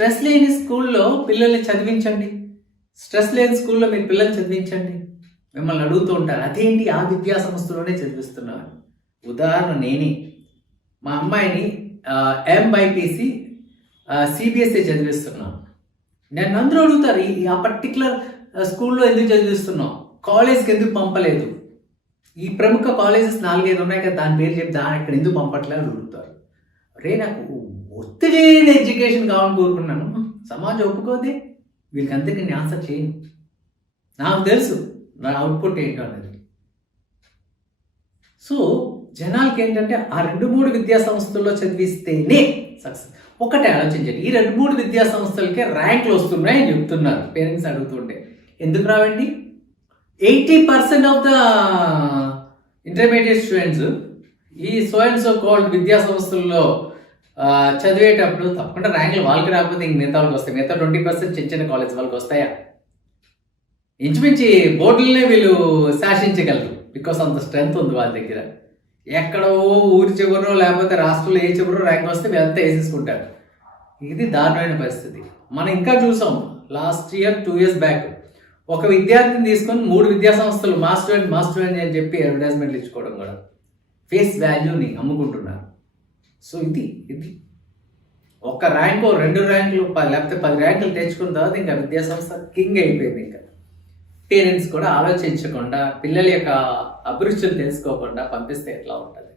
Stress లేని స్కూల్లో పిల్లల్ని చదివించండి, స్ట్రెస్ లేని స్కూల్లో మీరు పిల్లల్ని చదివించండి. మిమ్మల్ని అడుగుతూ ఉంటారు, అదేంటి ఆ విద్యా సంస్థలోనే చదివిస్తున్నాను. ఉదాహరణ నేనే మా అమ్మాయిని ఎంబైపీసీ సిబిఎస్ఈ చదివిస్తున్నాను. నేను అందరూ అడుగుతారు, ఆ పర్టికులర్ స్కూల్లో ఎందుకు చదివిస్తున్నావు, కాలేజ్కి ఎందుకు పంపలేదు, ఈ ప్రముఖ కాలేజెస్ 4-5 ఉన్నాయి కదా, దాని పేరు చెప్తే ఇక్కడ ఎందుకు పంపట్లేదు అడుగుతారు. రే నాకు ఒత్తిడి ఎడ్యుకేషన్ కావాలని కోరుకున్నాను, సమాజం ఒప్పుకోదే, వీళ్ళకి అంతే నేను ఆన్సర్ చేయను. నాకు తెలుసు నా అవుట్పుట్ ఏంటో అనేది. సో జనాలకి ఏంటంటే ఆ 2-3 విద్యా సంస్థల్లో చదివిస్తేనే సక్సెస్. ఒకటే ఆలోచించండి, ఈ 2-3 విద్యా సంస్థలకే ర్యాంకులు వస్తున్నాయని చెప్తున్నారు పేరెంట్స్ అడుగుతుంటే. ఎందుకు రావండి? 80% ఆఫ్ ద ఇంటర్మీడియట్ స్టూడెంట్స్ ఈ సో అండ్ సో కాల్డ్ విద్యా సంస్థల్లో చదివేటప్పుడు తప్పకుండా ర్యాంకులు వాళ్ళకి రాకపోతే ఇంక మిగతా వాళ్ళకి వస్తాయి. మిగతా 20% చిన్న చిన్న కాలేజ్ వాళ్ళకి వస్తాయా? ఇంచుమించి బోర్డులనే వీళ్ళు శాసించగలరు, బికాస్ అంత స్ట్రెంగ్త్ ఉంది వాళ్ళ దగ్గర. ఎక్కడో ఊరి చివరో లేకపోతే రాష్ట్రంలో ఏ చివరో ర్యాంక్ వస్తే వీళ్ళంతా వేసేసుకుంటారు. ఇది దారుణమైన పరిస్థితి. మనం ఇంకా చూసాం లాస్ట్ ఇయర్ 2 years బ్యాక్ ఒక విద్యార్థిని తీసుకొని 3 విద్యా సంస్థలు మా స్టూడెంట్ అని చెప్పి అడ్వర్టైజ్మెంట్లు ఇచ్చుకోవడం కూడా, ఫేస్ వాల్యూని అమ్ముకుంటున్నారు. సో ఇది ఒక ర్యాంకు 2 ర్యాంకులు లేకపోతే 10 ర్యాంకులు తెచ్చుకున్న తర్వాత ఇంకా విద్యా సంస్థ కింగ్ అయిపోయింది. ఇంకా పేరెంట్స్ కూడా ఆలోచించకుండా పిల్లల యొక్క అభిరుచులు తెలుసుకోకుండా పంపిస్తే ఎట్లా ఉంటుంది?